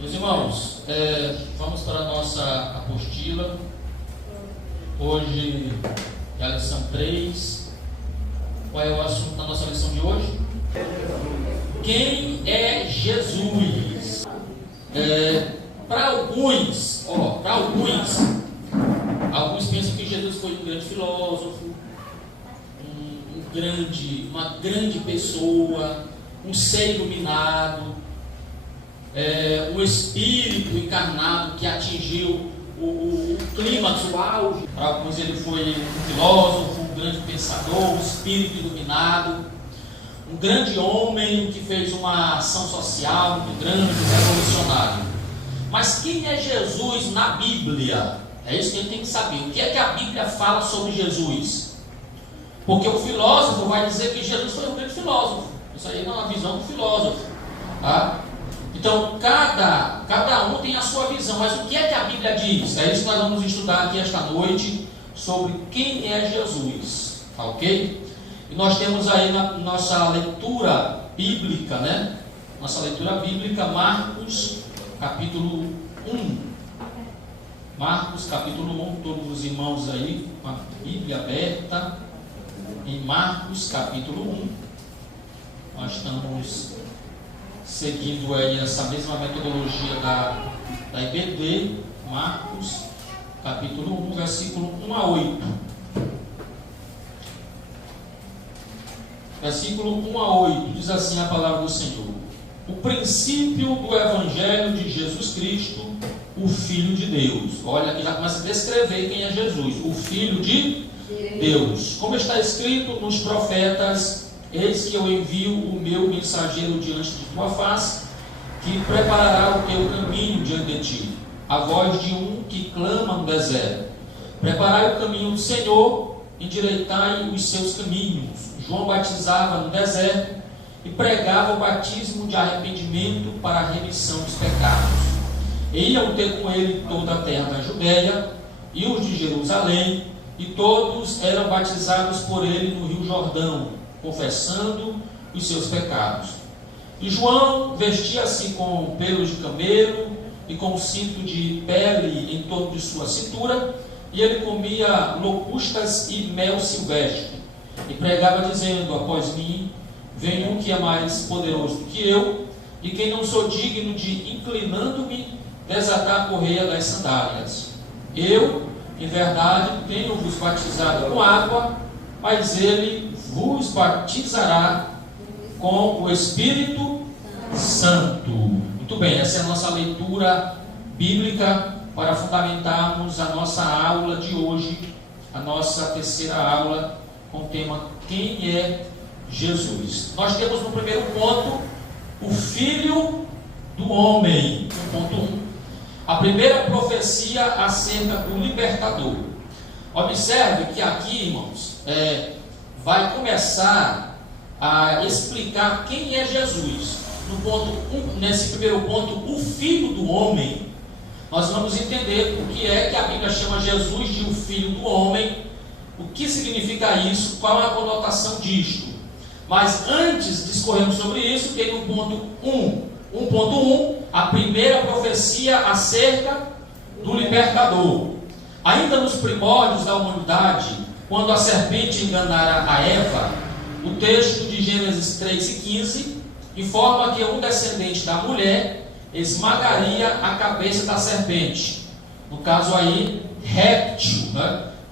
Meus irmãos, vamos para a nossa apostila. Hoje é a lição 3. Qual é o assunto da nossa lição de hoje? Quem é Jesus? Para alguns pensam que Jesus foi um grande filósofo, uma grande pessoa, um ser iluminado, um espírito encarnado que atingiu o clímax, o auge. Para alguns ele foi um filósofo, um grande pensador, um espírito iluminado, um grande homem que fez uma ação social muito grande, revolucionária. Mas quem é Jesus na Bíblia? É isso que a gente tem que saber. O que é que a Bíblia fala sobre Jesus? Porque o filósofo vai dizer que Jesus foi um grande filósofo. Isso aí não é uma visão do filósofo, tá? Então, cada um tem a sua visão, mas o que é que a Bíblia diz? É isso que nós vamos estudar aqui esta noite, sobre quem é Jesus, tá ok? E nós temos aí na nossa leitura bíblica, Marcos, capítulo 1. Marcos, capítulo 1, todos os irmãos aí, com a Bíblia aberta, em Marcos, capítulo 1. Nós estamos seguindo aí essa mesma metodologia da IBD, Marcos, capítulo 1, versículo 1 a 8. Versículo 1 a 8, diz assim a palavra do Senhor: o princípio do Evangelho de Jesus Cristo, o Filho de Deus. Olha, aqui já começa a descrever quem é Jesus, o Filho de Deus. Como está escrito nos profetas: eis que eu envio o meu mensageiro diante de tua face, que preparará o teu caminho diante de ti. A voz de um que clama no deserto: preparai o caminho do Senhor, endireitai os seus caminhos. João batizava no deserto e pregava o batismo de arrependimento para a remissão dos pecados. E iam ter com ele toda a terra da Judeia e os de Jerusalém, e todos eram batizados por ele no rio Jordão, confessando os seus pecados. E João vestia-se com pelos de camelo e com cinto de pele em torno de sua cintura, e ele comia locustas e mel silvestre, e pregava dizendo: após mim vem um que é mais poderoso do que eu, e quem não sou digno de, inclinando-me, desatar a correia das sandálias. Eu, em verdade, tenho-vos batizado com água, mas ele vos batizará com o Espírito Santo. Muito bem, essa é a nossa leitura bíblica para fundamentarmos a nossa aula de hoje, a nossa terceira aula com o tema Quem é Jesus? Nós temos no primeiro ponto o Filho do Homem, ponto 1. A primeira profecia acerca do libertador. Observe que aqui, irmãos, vai começar a explicar quem é Jesus. No ponto 1, nesse primeiro ponto, o Filho do Homem, nós vamos entender o que é que a Bíblia chama Jesus de o Filho do Homem, o que significa isso, qual é a conotação disto. Mas antes de discorrermos sobre isso, tem no ponto 1.1, a primeira profecia acerca do libertador. Ainda nos primórdios da humanidade, quando a serpente enganara a Eva, o texto de Gênesis 3:15 informa que um descendente da mulher esmagaria a cabeça da serpente. No caso aí, réptil,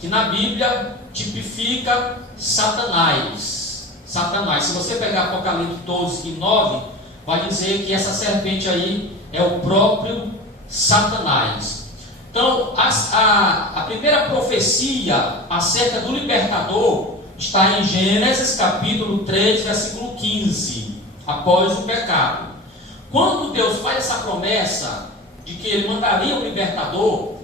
que na Bíblia tipifica Satanás. Se você pegar Apocalipse 12:9, vai dizer que essa serpente aí é o próprio Satanás. Então, a primeira profecia acerca do libertador está em Gênesis capítulo 3, versículo 15, após o pecado. Quando Deus faz essa promessa de que Ele mandaria um libertador,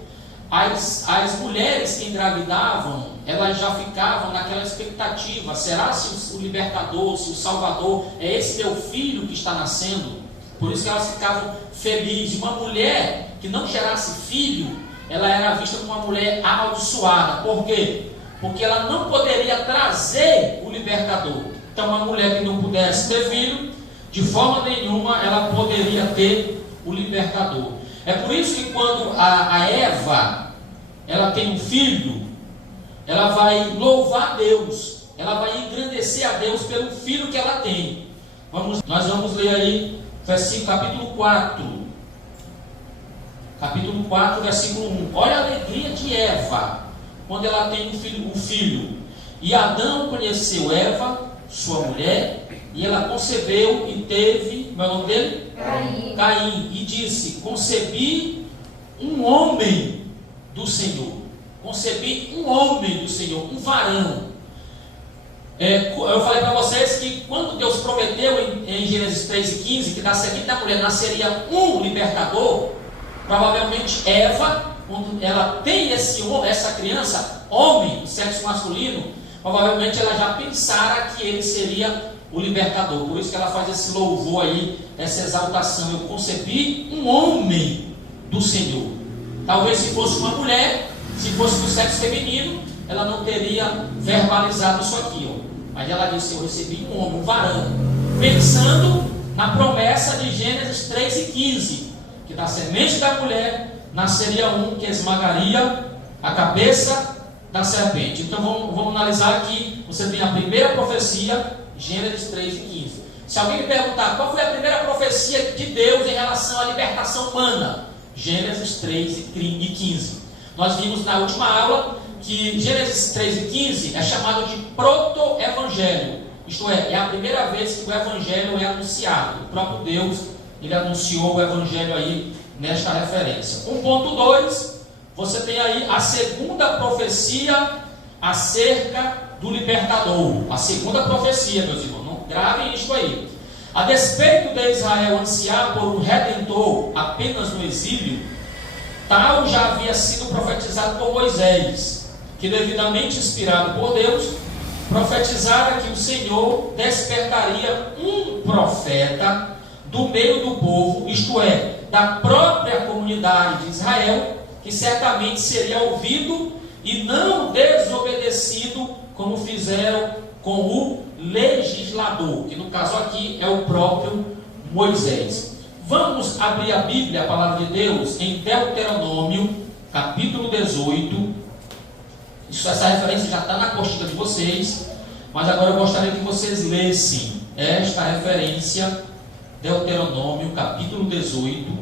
as mulheres que engravidavam, elas já ficavam naquela expectativa: será se o libertador, se o salvador é esse meu filho que está nascendo? Por isso que elas ficavam felizes. Uma mulher que não gerasse filho, ela era vista como uma mulher amaldiçoada. Por quê? Porque ela não poderia trazer o libertador. Então, uma mulher que não pudesse ter filho, de forma nenhuma ela poderia ter o libertador. É por isso que quando a Eva, ela tem um filho, ela vai louvar a Deus, ela vai engrandecer a Deus pelo filho que ela tem. Nós vamos ler aí, capítulo 4. Capítulo 4, versículo 1. Olha a alegria de Eva, quando ela tem um filho. E Adão conheceu Eva, sua mulher, e ela concebeu e teve, como é o nome dele? Caim. E disse: concebi um homem do Senhor. Concebi um homem do Senhor, um varão. Eu falei para vocês que quando Deus prometeu em Gênesis 3:15 que da semente da mulher nasceria um libertador, provavelmente Eva, quando ela tem essa criança, homem, do sexo masculino, provavelmente ela já pensara que ele seria o libertador. Por isso que ela faz esse louvor aí, essa exaltação. Eu concebi um homem do Senhor. Talvez se fosse uma mulher, se fosse do sexo feminino, ela não teria verbalizado isso aqui, ó. Mas ela disse: eu recebi um homem, um varão, pensando na promessa de Gênesis 3:15, que da semente da mulher nasceria um que esmagaria a cabeça da serpente. Então vamos analisar aqui. Você tem a primeira profecia, Gênesis 3:15. Se alguém me perguntar qual foi a primeira profecia de Deus em relação à libertação humana, Gênesis 3:15. Nós vimos na última aula que Gênesis 3:15 é chamado de proto-evangelho. Isto é a primeira vez que o evangelho é anunciado. O próprio Deus, ele anunciou o evangelho aí nesta referência. 1.2, você tem aí a segunda profecia acerca do libertador. A segunda profecia, meus irmãos, não gravem isto aí. A despeito de Israel ansiar por um redentor apenas no exílio, tal já havia sido profetizado por Moisés, que devidamente inspirado por Deus, profetizara que o Senhor despertaria um profeta do meio do povo, isto é, da própria comunidade de Israel, que certamente seria ouvido e não desobedecido, como fizeram com o legislador, que no caso aqui é o próprio Moisés. Vamos abrir a Bíblia, a palavra de Deus, em Deuteronômio, capítulo 18. Essa referência já está na apostila de vocês, mas agora eu gostaria que vocês lessem esta referência, Deuteronômio, capítulo 18,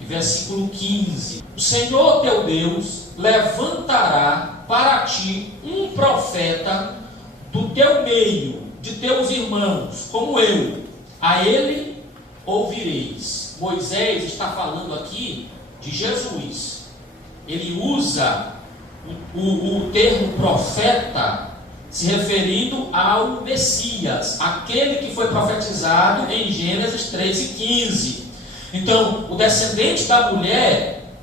e versículo 15. O Senhor teu Deus levantará para ti um profeta do teu meio, de teus irmãos, como eu. A ele ouvireis. Moisés está falando aqui de Jesus. Ele usa o termo profeta se referindo ao Messias, aquele que foi profetizado em Gênesis 3:15. Então, o descendente da mulher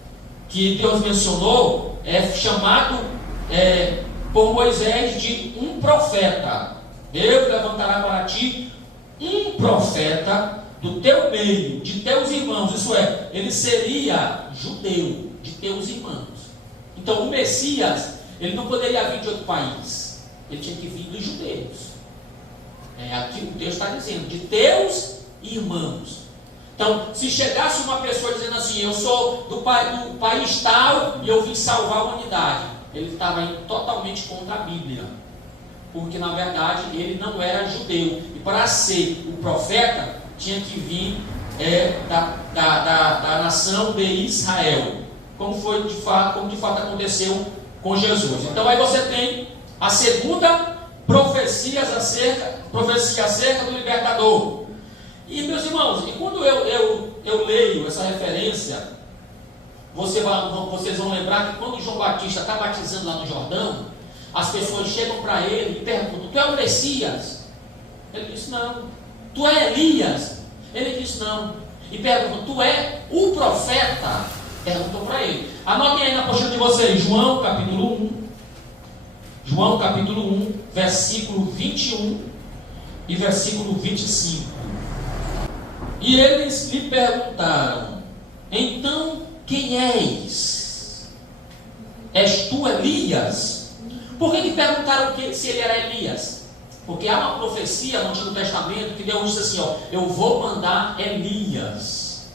que Deus mencionou é chamado por Moisés de um profeta. Deus levantará para ti um profeta do teu meio, de teus irmãos. Isso é, ele seria judeu, de teus irmãos. Então o Messias, ele não poderia vir de outro país, ele tinha que vir dos judeus. Aqui o Deus está dizendo, de teus irmãos. Então, se chegasse uma pessoa dizendo assim: eu sou do país tal e eu vim salvar a humanidade, ele estava indo totalmente contra a Bíblia, porque na verdade ele não era judeu, e para ser o profeta tinha que vir da nação de Israel, como de fato aconteceu com Jesus. Então aí você tem a segunda profecia acerca do libertador. E meus irmãos, e quando eu leio essa referência, vocês vão lembrar que quando João Batista está batizando lá no Jordão, as pessoas chegam para ele e perguntam: tu é o Messias? Ele disse: não. Tu é Elias? Ele disse: não. E perguntam: tu é o profeta? Perguntou para ele. Anotem aí na apostila de vocês, João capítulo 1. João capítulo 1, versículo 21 e versículo 25. E eles lhe perguntaram: então quem és? És tu Elias? Por que perguntaram se ele era Elias? Porque há uma profecia no Antigo Testamento que Deus disse assim: eu vou mandar Elias.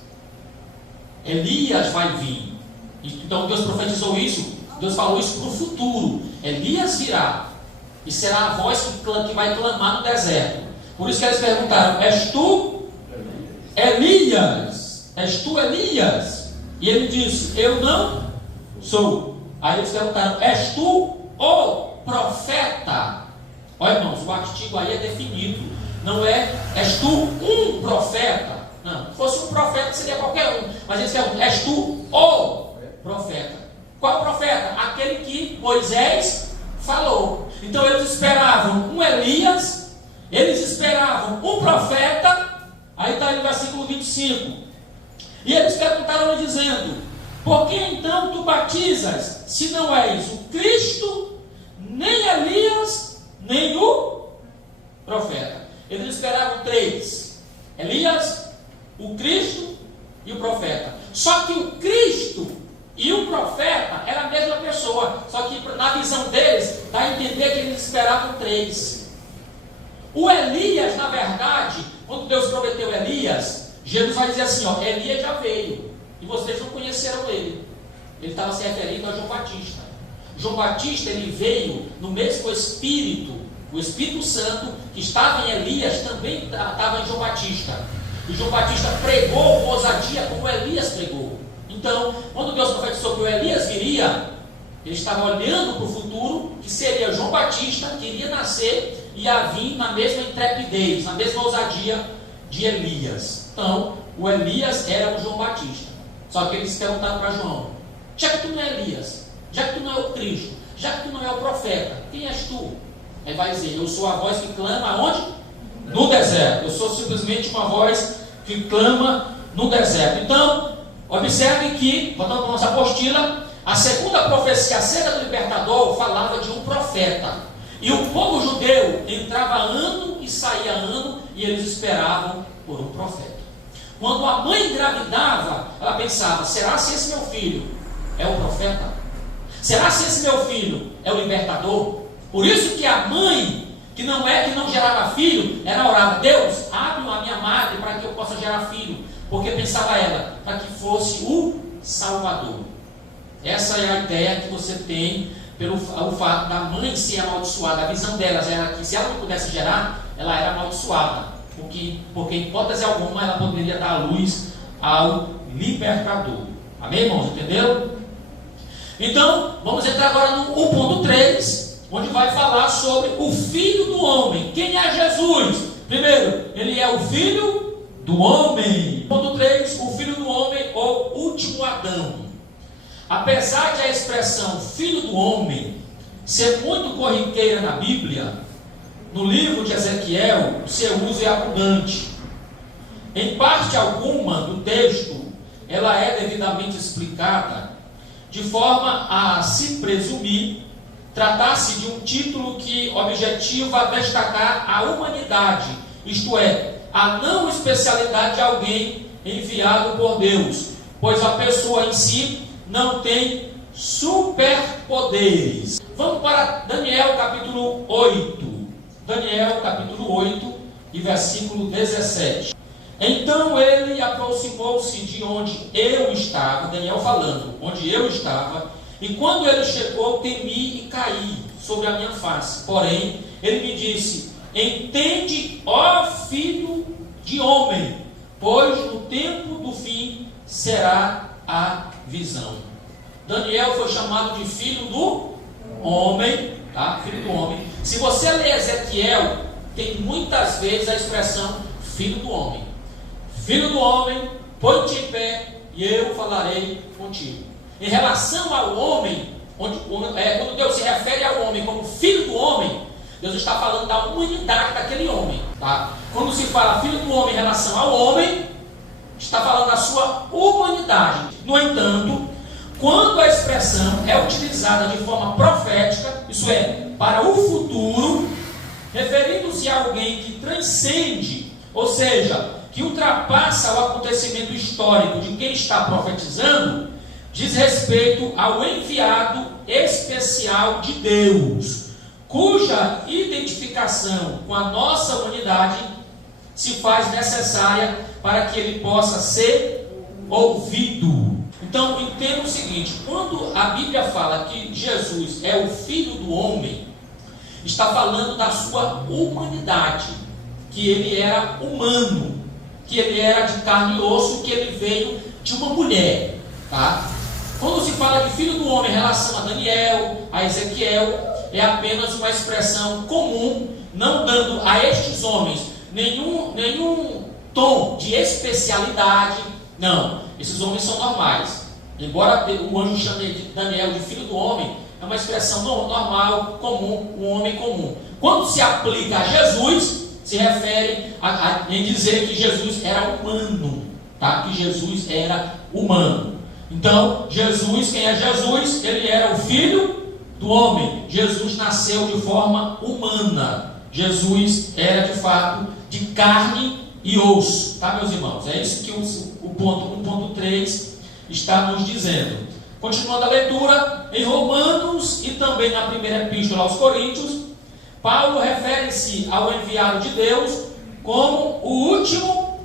Elias vai vir. Então Deus profetizou isso, Deus falou isso para o futuro. Elias virá, e será a voz que vai clamar no deserto. Por isso que eles perguntaram: és tu Elias? És tu Elias? E ele disse: eu não sou. Aí eles perguntaram: és tu o profeta? Olha, irmãos, o artigo aí é definido. Não é: és tu um profeta? Não, se fosse um profeta seria qualquer um. Mas eles perguntam: és tu o profeta? Qual profeta? Aquele que Moisés falou. Então eles esperavam um Elias, eles esperavam um profeta. Aí está no versículo 25. E eles perguntaram dizendo: por que então tu batizas, se não és o Cristo, nem Elias, nem o profeta? Eles esperavam três: Elias, o Cristo e o profeta. Só que o Cristo e o profeta era a mesma pessoa, só que na visão deles dá a entender que eles esperavam três. O Elias, na verdade, quando Deus prometeu Elias, Jesus vai dizer assim: ó, Elias já veio e vocês não conheceram ele. Ele estava se referindo a João Batista. João Batista, ele veio no mesmo Espírito, o Espírito Santo que estava em Elias também estava em João Batista. E João Batista pregou com ousadia como Elias pregou. Então, quando Deus profetizou que o Elias viria, ele estava olhando para o futuro, que seria João Batista, que iria nascer e ia vir na mesma intrepidez, na mesma ousadia de Elias. Então, o Elias era o João Batista. Só que eles perguntaram para João: já que tu não é Elias, já que tu não é o Cristo, já que tu não é o profeta, quem és tu? Aí vai dizer: eu sou a voz que clama aonde? No deserto. Eu sou simplesmente uma voz que clama no deserto. Então, observe que, voltando para a nossa apostila, a segunda profecia acerca do libertador falava de um profeta. E o povo judeu entrava ano e saía ano, e eles esperavam por um profeta. Quando a mãe engravidava, ela pensava: será se esse meu filho é o profeta? Será se esse meu filho é o libertador? Por isso que a mãe, que não gerava filho, ela orava: Deus, abre a minha madre para que eu possa gerar filho. Porque pensava ela, para que fosse o Salvador. Essa é a ideia que você tem pelo fato da mãe ser amaldiçoada. A visão delas era que se ela não pudesse gerar, ela era amaldiçoada. Porque em hipótese alguma ela poderia dar luz ao libertador. Amém, irmãos? Entenderam? Então, vamos entrar agora no ponto 3, onde vai falar sobre o Filho do Homem. Quem é Jesus? Primeiro, ele é o Filho do Homem. Ponto 3, o Filho do Homem ou último Adão. Apesar de a expressão Filho do Homem ser muito corriqueira na Bíblia, no livro de Ezequiel, o seu uso é abundante. Em parte alguma do texto, ela é devidamente explicada, de forma a se presumir tratar-se de um título que objetiva destacar a humanidade, isto é, a não especialidade de alguém enviado por Deus, pois a pessoa em si não tem superpoderes. Vamos para Daniel capítulo 8. Daniel capítulo 8 e versículo 17. Então ele aproximou-se de onde eu estava, Daniel falando, onde eu estava, e quando ele chegou, temi e caí sobre a minha face. Porém, ele me disse: entende, ó filho de homem, pois no tempo do fim será a visão. Daniel foi chamado de filho do homem, tá? Filho do homem. Se você ler Ezequiel, tem muitas vezes a expressão filho do homem. Filho do homem, põe-te em pé e eu falarei contigo. Em relação ao homem, quando Deus se refere ao homem como filho do homem, Deus está falando da humanidade daquele homem, tá? Quando se fala filho do homem em relação ao homem, está falando da sua humanidade. No entanto, quando a expressão é utilizada de forma profética, isso é, para o futuro, referindo-se a alguém que transcende, ou seja, que ultrapassa o acontecimento histórico de quem está profetizando, diz respeito ao enviado especial de Deus, cuja identificação com a nossa humanidade se faz necessária para que ele possa ser ouvido. Então entenda o seguinte: quando a Bíblia fala que Jesus é o Filho do homem, está falando da sua humanidade, que ele era humano, que ele era de carne e osso, que ele veio de uma mulher, tá? Quando se fala de Filho do homem em relação a Daniel, a Ezequiel, é apenas uma expressão comum, não dando a estes homens nenhum tom de especialidade. Não, esses homens são normais. Embora o anjo chame Daniel de Filho do homem, é uma expressão normal, comum, um homem comum. Quando se aplica a Jesus, se refere em dizer que Jesus era humano, tá? Que Jesus era humano. Então, Jesus, quem é Jesus? Ele era o Filho do homem. Jesus nasceu de forma humana. Jesus era de fato de carne e osso, tá, meus irmãos? É isso que o ponto 1.3 está nos dizendo. Continuando a leitura, em Romanos e também na primeira epístola aos Coríntios, Paulo refere-se ao enviado de Deus como o último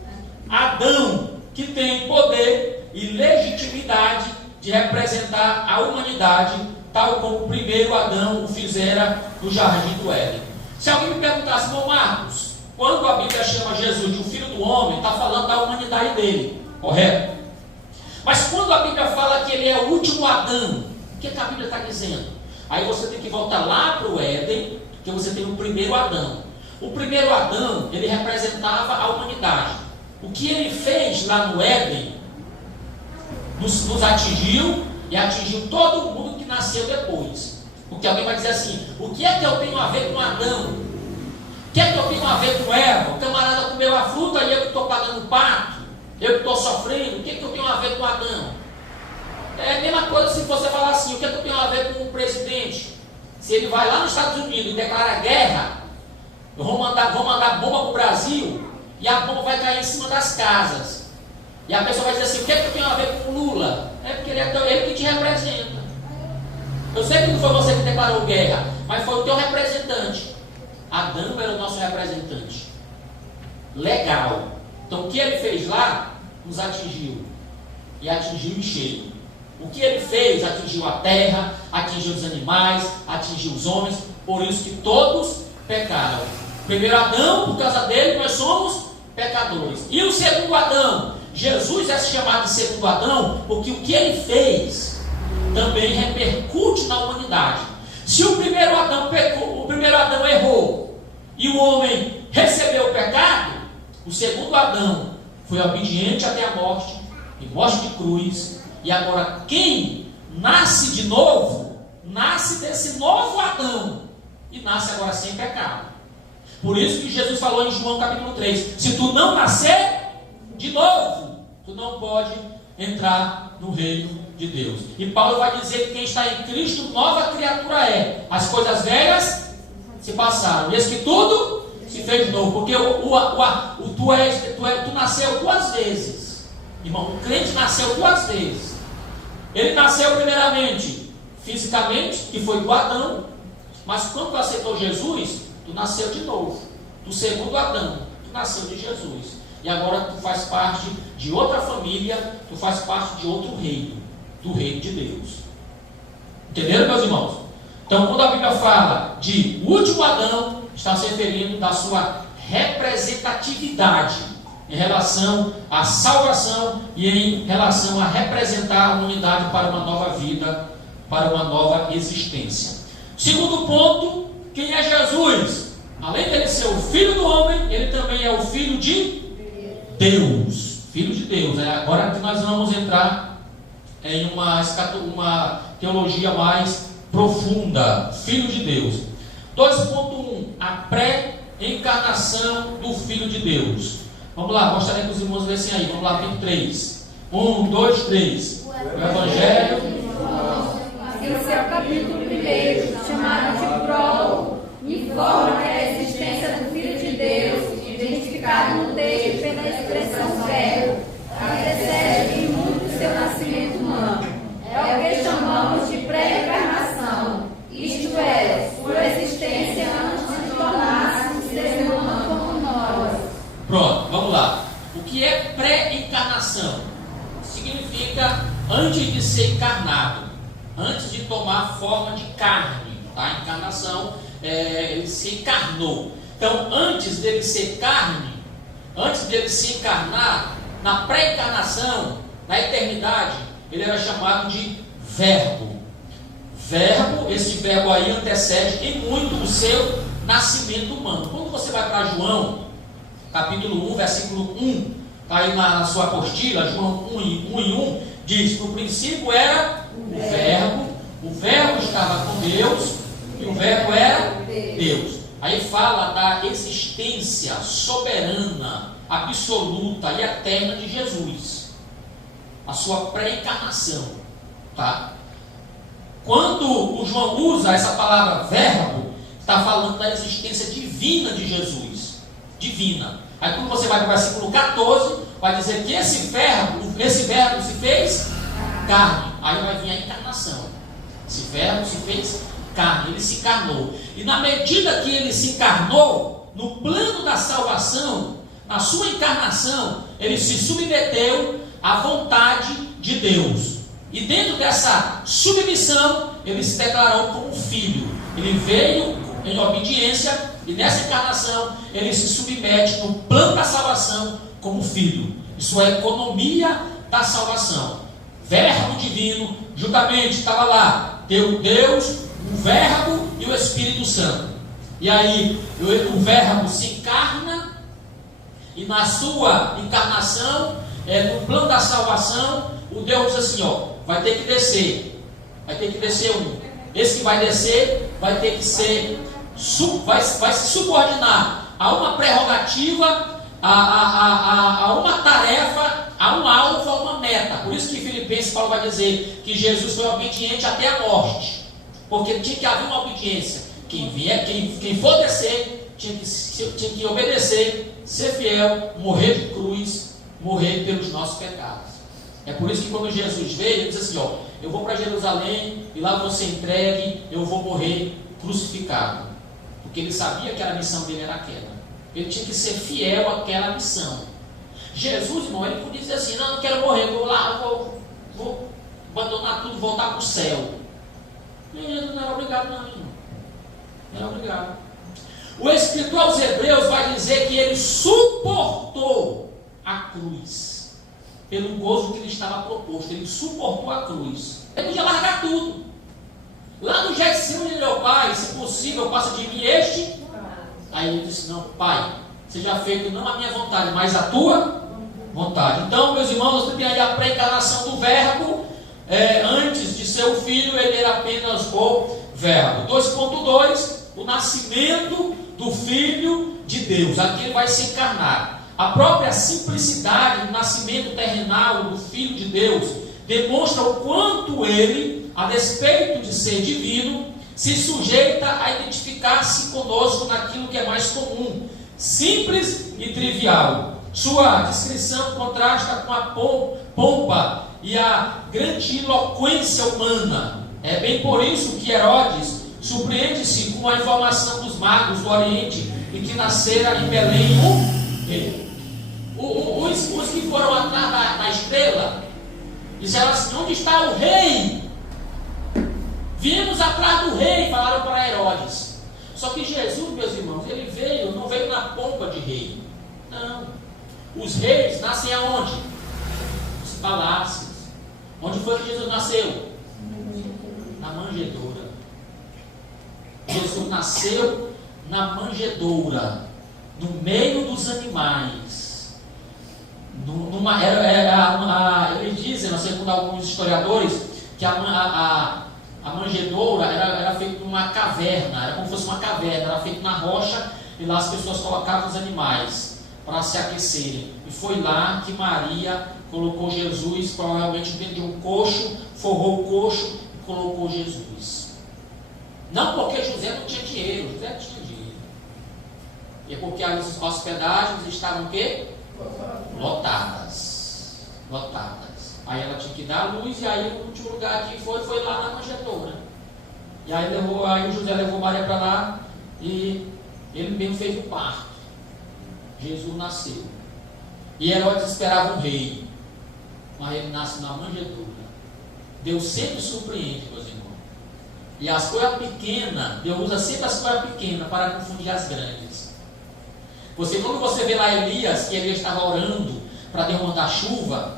Adão, que tem poder e legitimidade de representar a humanidade, tal como o primeiro Adão o fizera no jardim do Éden. Se alguém me perguntasse, irmão Marcos, quando a Bíblia chama Jesus de o Filho do homem, está falando da humanidade dele, correto? Mas quando a Bíblia fala que ele é o último Adão, o que a Bíblia está dizendo? Aí você tem que voltar lá para o Éden, que você tem o primeiro Adão. O primeiro Adão, ele representava a humanidade. O que ele fez lá no Éden nos atingiu e atingiu todo mundo que nasceu depois. Porque alguém vai dizer assim: o que é que eu tenho a ver com Adão? O que é que eu tenho a ver com Eva? O camarada comeu a fruta e eu que estou pagando o pato, eu que estou sofrendo. O que é que eu tenho a ver com Adão? É a mesma coisa se você falar assim: o que é que eu tenho a ver com o presidente? Se ele vai lá nos Estados Unidos e declara guerra, vão mandar bomba para o Brasil, e a bomba vai cair em cima das casas. E a pessoa vai dizer assim: o que é que eu tenho a ver com o Lula? É porque ele é ele que te representa. Eu sei que não foi você que declarou guerra, mas foi o teu representante. Adão era o nosso representante legal. Então o que ele fez lá nos atingiu, e atingiu em cheio. O que ele fez atingiu a terra, atingiu os animais, atingiu os homens. Por isso que todos pecaram. Primeiro Adão, por causa dele nós somos pecadores. E o segundo Adão, Jesus é chamado de segundo Adão porque o que ele fez também repercute na humanidade. Se o primeiro Adão pecou, o primeiro Adão errou e o homem recebeu o pecado, o segundo Adão foi obediente até a morte, e morte de cruz. E agora quem nasce de novo, nasce desse novo Adão e nasce agora sem pecado. Por isso que Jesus falou em João capítulo 3: se tu não nascer de novo, tu não pode entrar no reino de Deus. E Paulo vai dizer que quem está em Cristo, nova criatura é. As coisas velhas se passaram, e eis que tudo se fez novo. Porque tu nasceu duas vezes, irmão. O crente nasceu duas vezes. Ele nasceu primeiramente fisicamente, que foi do Adão, mas quando tu aceitou Jesus, tu nasceu de novo, do segundo Adão. Tu nasceu de Jesus, e agora tu faz parte de outra família, tu faz parte de outro reino, do reino de Deus. Entenderam, meus irmãos? Então, quando a Bíblia fala de último Adão, está se referindo da sua representatividade em relação à salvação e em relação a representar a humanidade para uma nova vida, para uma nova existência. Segundo ponto, quem é Jesus? Além de ele ser o Filho do homem, ele também é o Filho de Deus. Filho de Deus. Agora que nós vamos entrar em uma teologia mais profunda. Filho de Deus. 2.1. A pré-encarnação do Filho de Deus. Vamos lá, gostaria que os irmãos lessem aí. Vamos lá, tem 3. 1, 2, 3. O Evangelho. Em seu capítulo 1, chamado de prólogo, informa que a existência do Filho de Deus, identificado no texto pela expressão verbo, antecede em muito seu nascimento humano. É o que chamamos de pré-encarnação, isto é, sua existência antes de tornar-se um ser humano como nós. Pronto, vamos lá. O que é pré-encarnação? antes de ser encarnado, antes de tomar forma de carne, tá? Encarnação, ele se encarnou. Então, antes dele ser carne, antes dele se encarnar, na pré-encarnação, na eternidade, ele era chamado de Verbo. Esse verbo aí antecede em muito o seu nascimento humano. Quando você vai para João, capítulo 1, versículo 1, está aí na sua apostila, João 1:1, diz: no princípio era o verbo estava com Deus, e o verbo era Deus. Aí fala da existência soberana, absoluta e eterna de Jesus, a sua pré-encarnação, tá? Quando o João usa essa palavra verbo, está falando da existência divina de Jesus, divina. Aí quando você vai para o versículo 14, vai dizer que esse verbo se fez carne. Aí vai vir a encarnação. Esse verbo se fez carne, ele se encarnou. E na medida que ele se encarnou, no plano da salvação, na sua encarnação, ele se submeteu à vontade de Deus. E dentro dessa submissão, ele se declarou como filho. Ele veio em obediência, e nessa encarnação, ele se submete no plano da salvação como filho. Isso é a economia da salvação. Verbo divino, juntamente estava lá Deus, o Verbo e o Espírito Santo. E aí o Verbo se encarna, e na sua encarnação, no plano da salvação, o Deus diz assim: ó, vai ter que descer um. Esse que vai descer vai ter que ser, vai se subordinar a uma prerrogativa, a uma tarefa, a um alvo, a uma meta. Por isso que em Filipenses Paulo vai dizer que Jesus foi obediente até a morte, porque tinha que haver uma obediência. Quem for descer tinha que obedecer, ser fiel, morrer de cruz, morrer pelos nossos pecados. É por isso que quando Jesus veio, ele disse assim: ó, eu vou para Jerusalém e lá vou ser entregue, eu vou morrer crucificado. Porque ele sabia que a missão dele era aquela. Ele tinha que ser fiel àquela missão. Jesus, irmão, ele podia dizer assim: não quero morrer, vou lá, vou abandonar tudo, voltar para o céu. Ele não era obrigado não, irmão. Não era obrigado. O escritor aos Hebreus vai dizer que ele suportou a cruz pelo gozo que lhe estava proposto. Ele suportou a cruz. Ele podia largar tudo. Lá no Getsemane, meu pai, se possível, passa de mim este. Aí ele disse: não, pai, seja feito não a minha vontade, mas a tua vontade. Então, meus irmãos, nós temos aí a pré-encarnação do Verbo. Antes de ser o Filho, ele era apenas o Verbo. 2.2, o nascimento do Filho de Deus. Aqui ele vai se encarnar. A própria simplicidade do nascimento terrenal do Filho de Deus demonstra o quanto ele, a despeito de ser divino, se sujeita a identificar-se conosco naquilo que é mais comum, simples e trivial. Sua descrição contrasta com a pompa e a grandiloquência humana. É bem por isso que Herodes surpreende-se com a informação dos magos do Oriente e que nascera em Belém um rei. Os que foram atrás da estrela disseram assim: onde está o rei? Viemos atrás do rei, falaram para Herodes. Só que Jesus, meus irmãos, ele não veio na pompa de rei. Não. Os reis nascem aonde? Nos palácios. Onde foi que Jesus nasceu? Na manjedoura. Jesus nasceu na manjedoura, no meio dos animais. Eles dizem, segundo alguns historiadores, que a manjedoura era feita numa caverna, era como se fosse uma caverna, era feita na rocha, e lá as pessoas colocavam os animais para se aquecerem. E foi lá que Maria colocou Jesus, provavelmente dentro de um coxo, forrou o coxo e colocou Jesus. Não porque José não tinha dinheiro, José tinha dinheiro. E é porque as hospedagens estavam o quê? Lotadas. Aí ela tinha que dar a luz, e aí o último lugar que foi lá na manjedoura. E aí o José levou Maria para lá, e ele mesmo fez o parto. Jesus nasceu. E Herodes esperava um rei, mas ele nasce na manjedoura. Deus sempre surpreende, meus irmãos. E as coisas pequenas, Deus usa sempre as coisas pequenas para confundir as grandes. Quando você vê lá Elias, que Elias estava orando para Deus mandar chuva,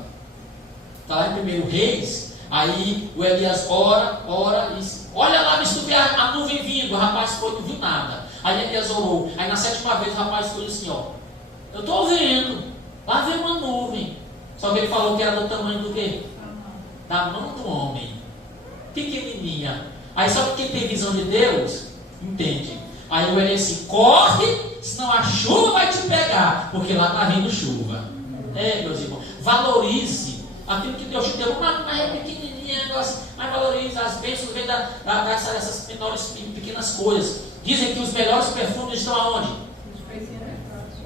está lá em 1 Reis, aí o Elias ora, e diz, olha lá, se tu vê a nuvem vindo, o rapaz foi, não viu nada. Aí Elias orou, aí na 7ª vez o rapaz foi assim, ó, eu estou vendo, lá vem uma nuvem. Só que ele falou que era do tamanho do quê? Da mão do homem, pequenininha. Aí só que quem tem visão de Deus, entende. Aí o Elias assim, corre, senão a chuva vai te pegar, porque lá está vindo chuva. Meus irmãos, valorize aquilo que Deus te deu, mas é pequenininha, mas valorize as bênçãos, vem dessas menores, pequenas coisas. Dizem que os melhores perfumes estão aonde?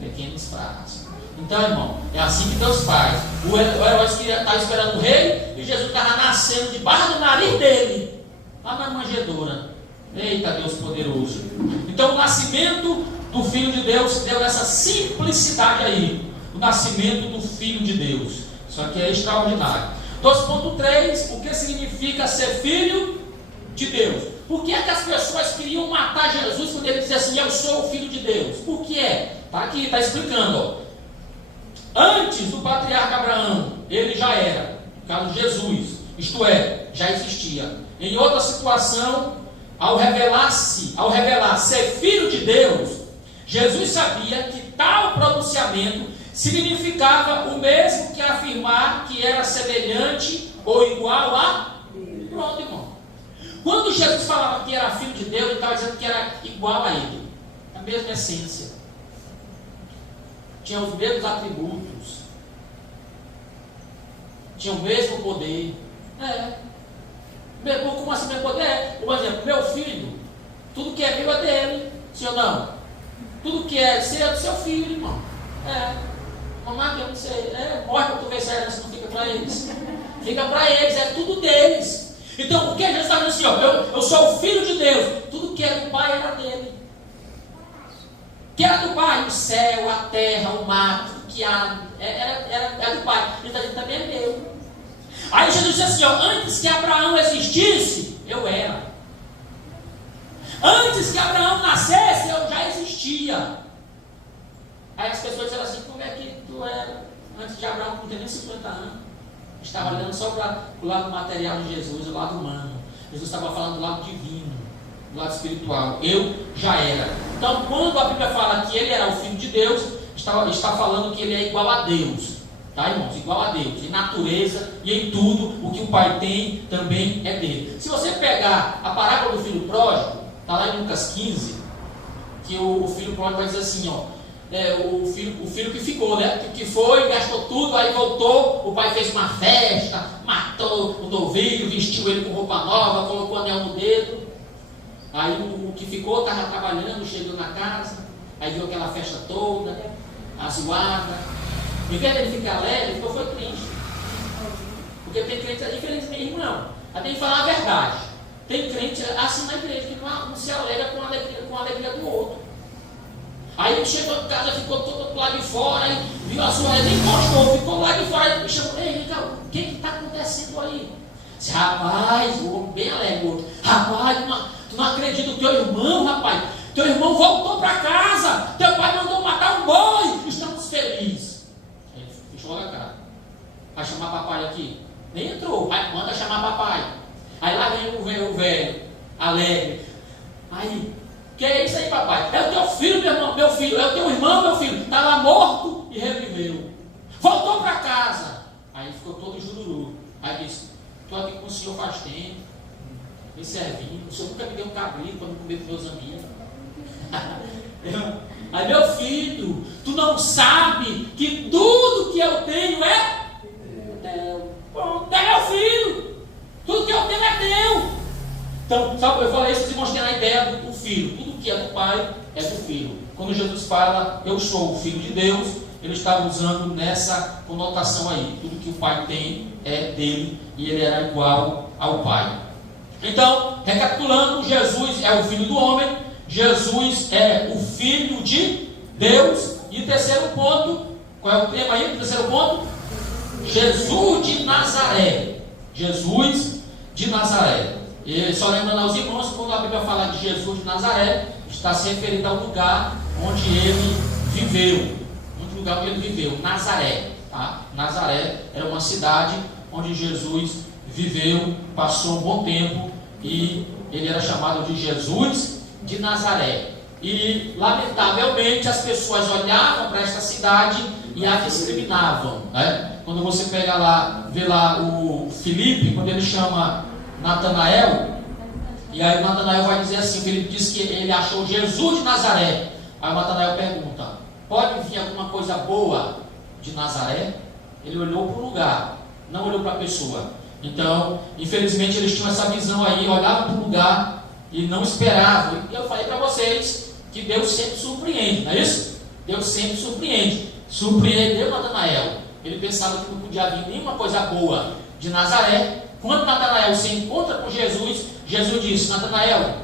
Pequenos pratos. Então, irmão, é assim que Deus faz. O Herodes estava esperando o rei, e Jesus estava nascendo debaixo do nariz dele, lá na manjedoura. Eita, Deus poderoso. Então, o nascimento do Filho de Deus se deu nessa simplicidade aí. O nascimento do Filho de Deus. Isso aqui é extraordinário. 2.3, o que significa ser filho de Deus? Por que é que as pessoas queriam matar Jesus quando ele dizia assim, eu sou o Filho de Deus? Por que é? Está aqui, está explicando, ó. Antes do patriarca Abraão, ele já era, no caso de Jesus, isto é, já existia. Em outra situação, ao revelar ser filho de Deus, Jesus sabia que tal pronunciamento significava o mesmo que afirmar que era semelhante ou igual a... Pronto, irmão. Quando Jesus falava que era filho de Deus, ele estava dizendo que era igual a ele, a mesma essência. Tinha os mesmos atributos, tinha o mesmo poder. Como assim meu poder? Por exemplo, meu filho, tudo que é meu é dele, sim ou não? Tudo que é seu é do seu filho, irmão. Mamãe, eu não sei, morre para tu ver se a herança não fica para eles. Fica para eles, é tudo deles. Então, o que Jesus está dizendo assim, ó, eu sou o filho de Deus, tudo que é do Pai era dele. Que era do Pai, o céu, a terra, o mar, tudo que há, era do Pai. Ele está dizendo, também é meu. Aí Jesus disse assim, ó, antes que Abraão existisse, eu era. Antes que Abraão nascesse, eu já existia. Aí as pessoas disseram assim, como é que tu era? Antes de Abraão, não tem nem 50 anos. Estava olhando só para o lado material de Jesus, o lado humano. Jesus estava falando do lado divino, do lado espiritual. Eu já era. Então, quando a Bíblia fala que ele era o Filho de Deus, está falando que ele é igual a Deus. Tá, irmãos? Igual a Deus. Em natureza e em tudo, o que o Pai tem também é dele. Se você pegar a parábola do filho pródigo, está lá em Lucas 15, que o filho pródigo vai dizer assim, ó, o filho que ficou, né? Que foi, gastou tudo, aí voltou, o pai fez uma festa, matou o novilho, vestiu ele com roupa nova, colocou anel no dedo. Aí o que ficou estava trabalhando, chegou na casa, aí viu aquela festa toda, a zoada. Em vez dele ficar alegre, ele foi triste. Porque tem crente, infelizmente, irmão, tem que falar a verdade. Tem crente assim na igreja que não se alegra com a alegria do outro. Aí ele chegou em casa, ficou todo lá de fora, aí viu a sua ele encostou, ficou lá de fora, e me chamou, ei, Ricardo, o que está acontecendo aí? Disse, rapaz, o homem bem alegre, rapaz, tu não acredita no teu irmão, rapaz, teu irmão voltou para casa, teu pai mandou matar um boi, estamos felizes. Aí ele fechou a cara, vai chamar papai aqui, nem entrou, aí manda chamar papai. Aí lá vem o velho, alegre, aí... Que é isso aí, papai? É o teu filho, meu filho. É o teu irmão, meu filho. Estava morto e reviveu. Voltou para casa. Aí ficou todo jururu. Aí disse, estou aqui com o senhor faz tempo, me servindo. O senhor nunca me deu um cabrito para me comer com meus amigos. Aí, meu filho, tu não sabe que tudo que eu tenho é teu. Pronto, é meu filho. Tudo que eu tenho é teu. Então, sabe, eu falei isso para vocês mostrarem a ideia do filho. Tudo que é do pai é do filho. Quando Jesus fala, eu sou o filho de Deus, ele estava usando nessa conotação aí. Tudo que o pai tem é dele e ele era igual ao pai. Então, recapitulando, Jesus é o filho do homem, Jesus é o filho de Deus. E o terceiro ponto, qual é o tema aí? O terceiro ponto? Jesus de Nazaré. Jesus de Nazaré. E só lembrando aos irmãos, quando a Bíblia fala de Jesus de Nazaré, está se referindo ao lugar onde ele viveu. No lugar onde ele viveu, Nazaré. Tá? Nazaré era uma cidade onde Jesus viveu, passou um bom tempo, e ele era chamado de Jesus de Nazaré. E lamentavelmente as pessoas olhavam para esta cidade e a discriminavam, né? Quando você pega lá, vê lá o Filipe, quando ele chama Natanael, e aí Natanael vai dizer assim, Filipe diz que ele achou Jesus de Nazaré. Aí Natanael pergunta: pode vir alguma coisa boa de Nazaré? Ele olhou para o lugar, não olhou para a pessoa. Então, infelizmente eles tinham essa visão aí, olhavam para o lugar e não esperavam. E eu falei para vocês que Deus sempre surpreende, não é isso? Deus sempre surpreende. Surpreendeu Natanael. Ele pensava que não podia vir nenhuma coisa boa de Nazaré. Quando Natanael se encontra com Jesus, Jesus disse: Natanael,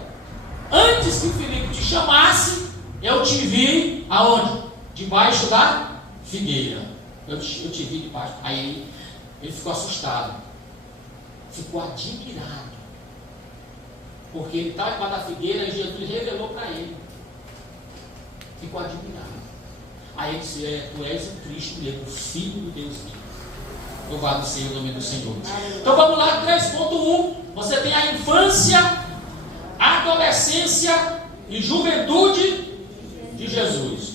antes que Filipe te chamasse, eu te vi aonde? Debaixo da figueira. Eu te vi debaixo. Aí ele ficou assustado, ficou admirado, porque ele estava debaixo da figueira e Jesus revelou para ele. Ficou admirado. Aí ele disse: tu és o Cristo mesmo, o Filho do Deus vivo. Louvado seja o nome do Senhor. Então vamos lá, 3.1. Você tem a infância, adolescência e juventude de Jesus.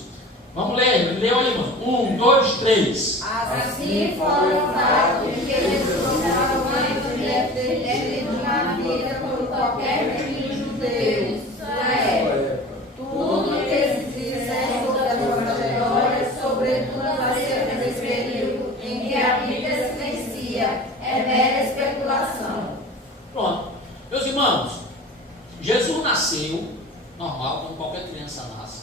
Vamos ler, leu aí, irmão. 1, 2, 3. Assim foram dados que Jesus era mãe do mulher ter na vida por qualquer menino judeu. Tudo que se fizer sobre a trajetória, sobretudo acerca desse período em que a Bíblia silencia, é mera especulação. Pronto. Meus irmãos, Jesus nasceu normal, como qualquer criança nasce.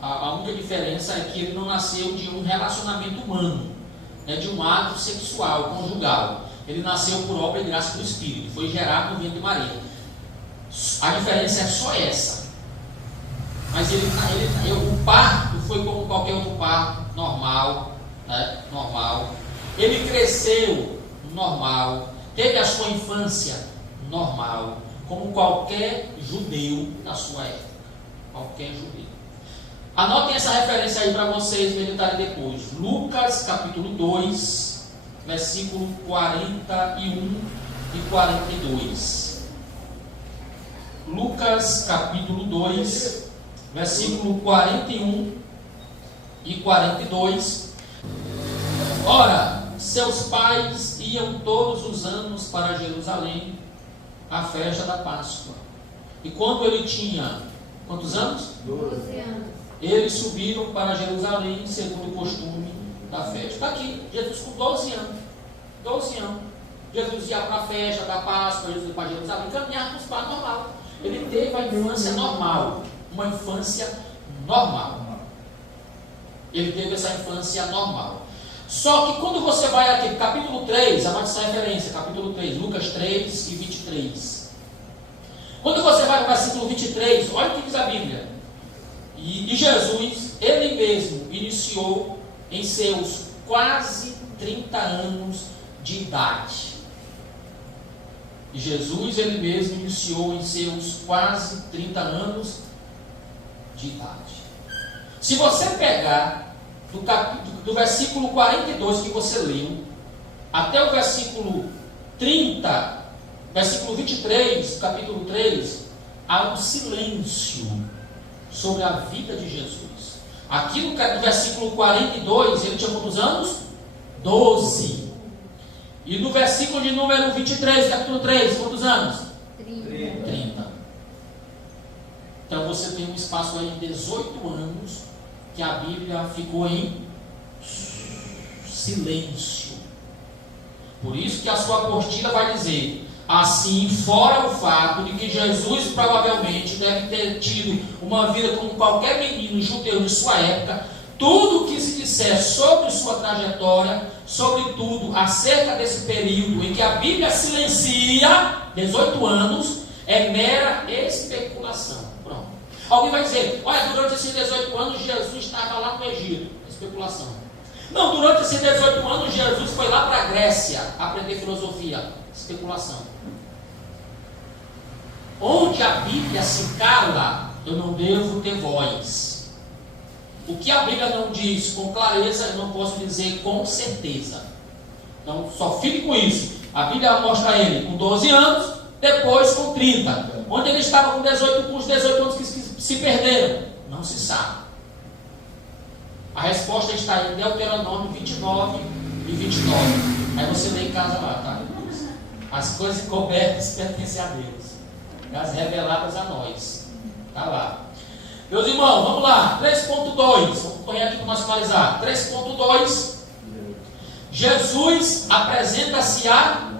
A única diferença é que ele não nasceu de um relacionamento humano, né, de um ato sexual, conjugal. Ele nasceu por obra e graça do Espírito, foi gerado no ventre de Maria. A diferença é só essa. Mas o parto foi como qualquer outro parto, normal, né, normal. Ele cresceu normal, teve a sua infância normal, como qualquer judeu da sua época. Qualquer judeu. Anotem essa referência aí para vocês meditarem depois. Lucas capítulo 2, versículo 41 e 42. Lucas capítulo 2, versículo 41 e 42. Ora, seus pais iam todos os anos para Jerusalém à festa da Páscoa. E quando ele tinha quantos anos? 12 anos. Eles subiram para Jerusalém segundo o costume da festa. Está aqui, Jesus com 12 anos. 12 anos. Jesus ia para a festa da Páscoa, Jesus ia para Jerusalém, caminhar com os pais normal. Ele teve a infância normal. Uma infância normal. Ele teve essa infância normal. Só que quando você vai aqui, capítulo 3, anote essa referência, capítulo 3, Lucas 3 e 23. Quando você vai no versículo 23, olha o que diz a Bíblia. E Jesus, ele mesmo, iniciou em seus quase 30 anos de idade. E Jesus, ele mesmo, iniciou em seus quase 30 anos de idade. Se você pegar do versículo 42 que você leu, até o versículo 30, versículo 23, capítulo 3, há um silêncio sobre a vida de Jesus. Aqui no versículo 42, ele tinha quantos anos? 12. E no versículo de número 23, capítulo 3, quantos anos? 30. Então você tem um espaço aí de 18 anos que a Bíblia ficou em silêncio. Por isso que a sua apostila vai dizer: assim, fora o fato de que Jesus provavelmente deve ter tido uma vida como qualquer menino judeu de sua época, tudo o que se disser sobre sua trajetória, sobretudo acerca desse período em que a Bíblia silencia, 18 anos, é mera especulação. Pronto. Alguém vai dizer: olha, durante esses 18 anos Jesus estava lá no Egito. Especulação. Não, durante esses 18 anos, Jesus foi lá para a Grécia aprender filosofia, especulação. Onde a Bíblia se cala, eu não devo ter voz. O que a Bíblia não diz com clareza, eu não posso dizer com certeza. Então, só fique com isso. A Bíblia mostra ele com 12 anos, depois com 30. Onde ele estava com 18, com os 18 anos que se perderam? Não se sabe. A resposta está em Deuteronômio 29 e 29. Aí você lê em casa lá, tá? As coisas encobertas pertencem a Deus, as reveladas a nós. Tá lá. Meus irmãos, vamos lá. 3.2. Vamos correr aqui para nós finalizar. 3.2. Jesus apresenta-se a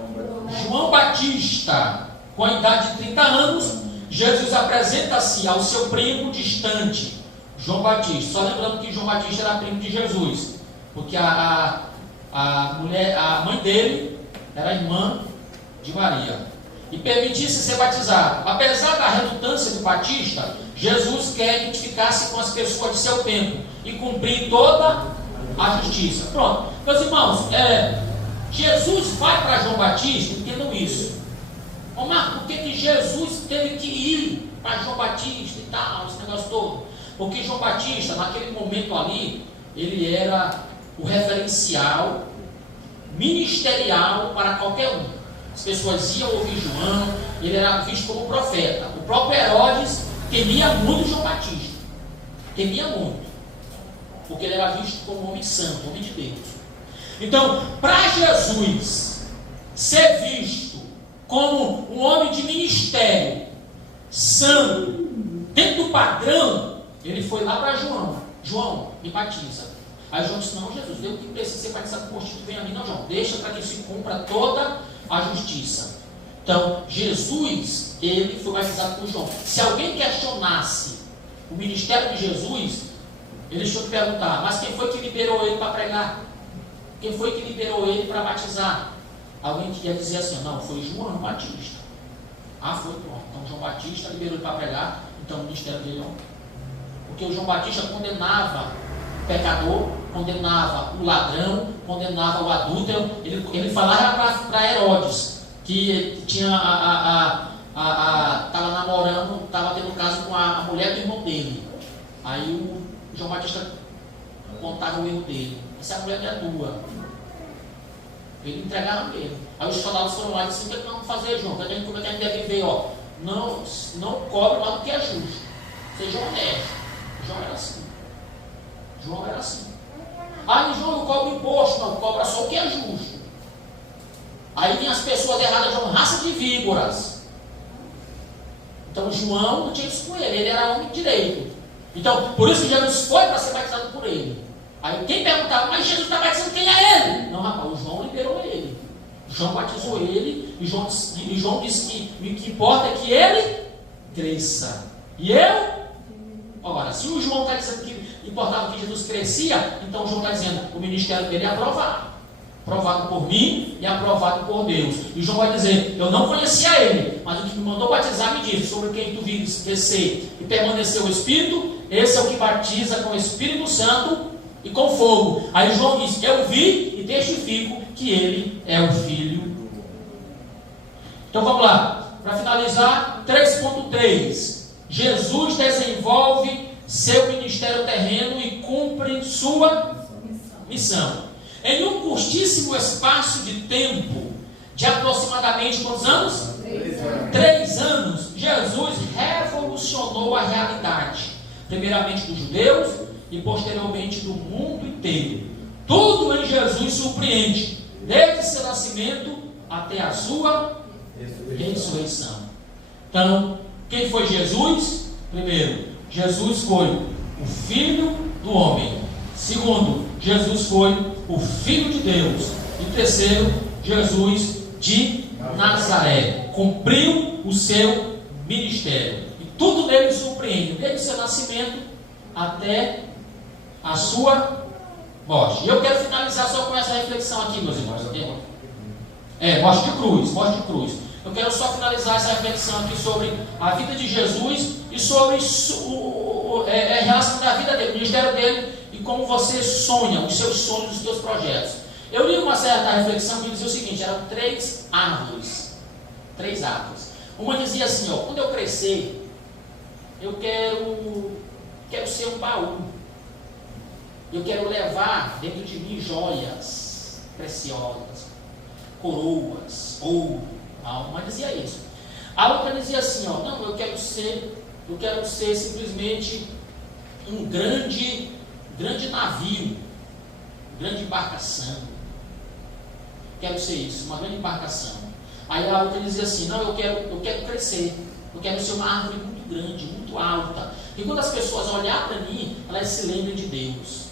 João Batista. Com a idade de 30 anos, Jesus apresenta-se ao seu primo distante, João Batista. Só lembrando que João Batista era primo de Jesus, porque a mãe dele era irmã de Maria. E permitisse ser batizado. Apesar da relutância de Batista, Jesus quer identificar-se com as pessoas de seu tempo e cumprir toda a justiça. Pronto. Meus irmãos, Jesus vai para João Batista, entendam isso. Ô Marco, por que Jesus teve que ir para João Batista e tal, esse negócio todo? Porque João Batista, naquele momento ali, ele era o referencial ministerial para qualquer um. As pessoas iam ouvir João, ele era visto como profeta. O próprio Herodes temia muito João Batista. Temia muito. Porque ele era visto como homem santo, homem de Deus. Então, para Jesus ser visto como um homem de ministério, santo, dentro do padrão, ele foi lá para João. João, me batiza. Aí João disse, não, Jesus, eu que preciso ser batizado por ti, vem a mim. Não, João, deixa para que se cumpra toda a justiça. Então, Jesus, ele foi batizado por João. Se alguém questionasse o ministério de Jesus, eles tinham que perguntar, mas quem foi que liberou ele para pregar? Quem foi que liberou ele para batizar? Alguém que ia dizer assim, não, foi João Batista. Ah, foi, pronto. Então João Batista liberou ele para pregar, então o ministério dele não. Porque o João Batista condenava o pecador, condenava o ladrão, condenava o adúltero. Ele falava para Herodes que tinha estava namorando, estava tendo caso com a mulher do irmão dele. Aí o João Batista contava o erro dele. Essa mulher não é tua. Ele entregaram ele. Aí os soldados foram lá e disseram, o que nós vamos fazer, João? Como é que a gente deve viver? Ó, não cobre mais do que é justo. Seja honesto. João era assim. João era assim. Ah, João não cobra imposto. Não, cobra só o que é justo. Aí vinham as pessoas erradas, João, raça de víboras. Então João não tinha isso com ele. Ele era homem direito. Então, por isso que Jesus foi para ser batizado por ele. Aí quem perguntava, mas Jesus está batizando, quem é ele? Não, rapaz, o João liberou ele. João batizou ele, e João disse que o que importa é que ele cresça. E eu? Ora, se o João está dizendo que importava que Jesus crescia, então o João está dizendo, o ministério dele é aprovado. Aprovado por mim e aprovado por Deus. E João vai dizer, eu não conhecia ele, mas o que me mandou batizar me disse, sobre quem tu vives crescer e permanecer o Espírito, esse é o que batiza com o Espírito Santo e com fogo. Aí João diz, eu vi e testifico que ele é o Filho. Então vamos lá, para finalizar, 3.3. Jesus desenvolve seu ministério terreno e cumpre sua missão. Em um curtíssimo espaço de tempo, de aproximadamente quantos anos? 3 anos, Jesus revolucionou a realidade, primeiramente dos judeus e posteriormente do mundo inteiro. Tudo em Jesus surpreende, desde seu nascimento até a sua ressurreição. Então, quem foi Jesus? Primeiro, Jesus foi o Filho do homem. Segundo, Jesus foi o Filho de Deus. E terceiro, Jesus de Nazaré cumpriu o seu ministério. E tudo nele surpreende, desde seu nascimento até a sua morte. E eu quero finalizar só com essa reflexão aqui, meus irmãos. Morte de cruz. Eu quero só finalizar essa reflexão aqui sobre a vida de Jesus e sobre relação da vida dele, o ministério dele e como você sonha, os seus sonhos, os seus projetos. Eu li uma certa reflexão que dizia o seguinte: eram 3 árvores. 3 árvores. Uma dizia assim, ó, quando eu crescer, eu quero ser um baú. Eu quero levar dentro de mim joias preciosas, coroas, ouro. Uma dizia isso. A outra dizia assim, ó, não, eu quero ser simplesmente um grande navio, grande embarcação. Quero ser isso, uma grande embarcação. Aí a outra dizia assim, não, eu quero crescer, eu quero ser uma árvore muito grande, muito alta. E quando as pessoas olharem para mim, elas se lembrem de Deus,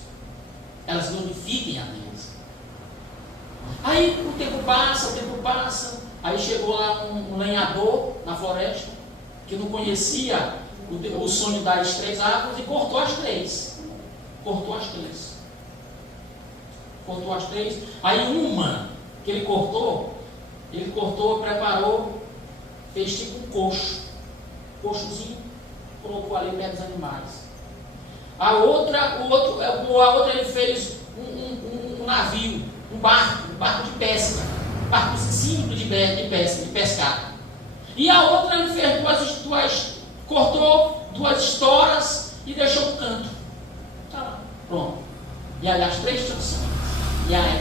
elas glorifiquem a Deus. Aí o tempo passa, aí chegou lá um lenhador na floresta, que não conhecia o sonho das 3 árvores, e cortou as 3. Aí uma que ele cortou, preparou, fez tipo um coxozinho, colocou ali perto dos animais. A outra ele fez um navio, um barco de pesca, um barco simples de pesca, de pescar. E a outra ele fez cortou 2 estoras e deixou no canto. Tá lá, pronto. E aí as 3 instruções.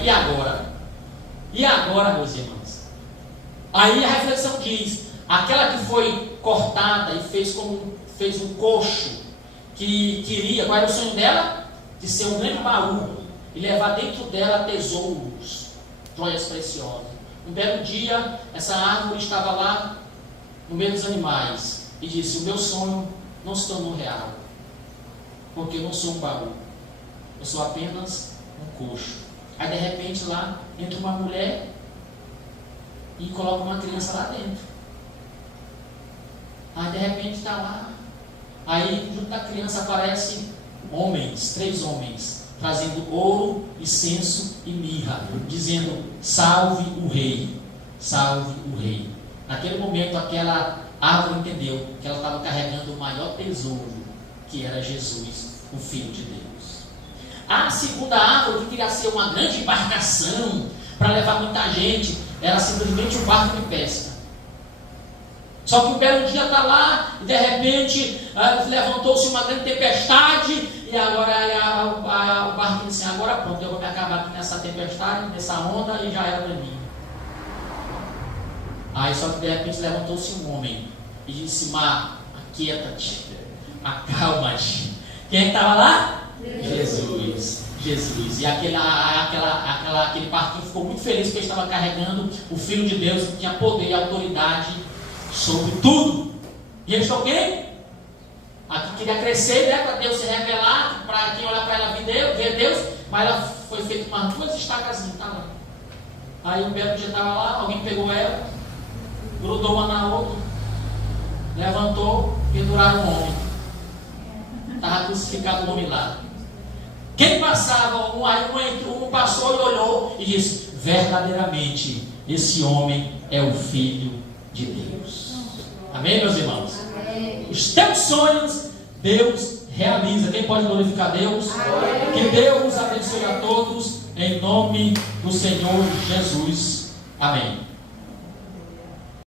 E agora? E agora, meus irmãos? Aí a reflexão diz, aquela que foi cortada e fez um coxo, que queria, qual era o sonho dela? De ser um grande baú e levar dentro dela tesouros, joias preciosas. Um belo dia, essa árvore estava lá no meio dos animais e disse, o meu sonho não se tornou real, porque eu não sou um baú, eu sou apenas um coxo. Aí de repente lá entra uma mulher e coloca uma criança lá dentro. Aí de repente está lá. Aí junto da criança aparecem 3 homens, trazendo ouro, incenso e mirra, dizendo, salve o rei, salve o rei. Naquele momento aquela árvore entendeu que ela estava carregando o maior tesouro, que era Jesus, o Filho de Deus. A segunda árvore, que queria ser uma grande embarcação para levar muita gente, era simplesmente um barco de pesca. Só que um belo dia está lá e de repente levantou-se uma grande tempestade e agora o barco disse assim, agora pronto, eu vou me acabar aqui nessa tempestade, nessa onda e já era para mim. Aí só que de repente levantou-se um homem e disse, Mar, aquieta-te, acalma-te. Quem estava lá? Jesus. E aquele barquinho ficou muito feliz porque ele estava carregando o Filho de Deus, que tinha poder e autoridade sobre tudo. E eles estão quem? Aqui queria crescer, né, para Deus se revelar, para quem olhar para ela ver Deus, mas ela foi feita com umas 2 estacazinhas, tá lá. Aí um belo dia estava lá, alguém pegou ela, grudou uma na outra, levantou, penduraram o homem. Estava crucificado o homem lá. Quem passava, um passou e olhou e disse, verdadeiramente, esse homem é o Filho de Deus. Amém, meus irmãos? Amém. Os teus sonhos, Deus realiza. Quem pode glorificar Deus? Amém. Que Deus abençoe a todos, em nome do Senhor Jesus. Amém.